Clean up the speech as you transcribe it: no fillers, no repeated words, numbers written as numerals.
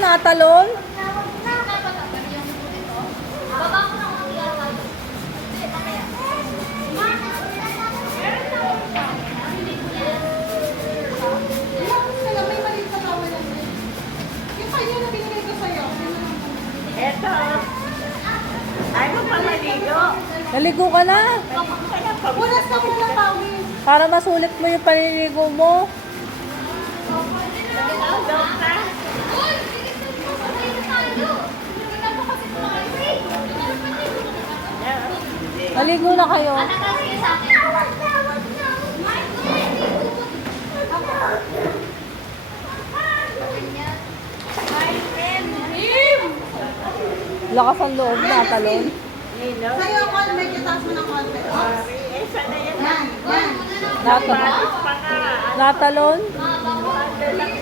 natalon? Eto. Ay mo pa maligo. Naligo ka na. Punas ka muna, Pawis. Para masulit mo yung paniligo mo. Naligo na kayo. Lakas ang loob, natalon. Sa'yo, Col, medyo taas mo ng konti. Sana yan. Yan, yan. Natalon. Pa nga. Natalon. Ang lalaki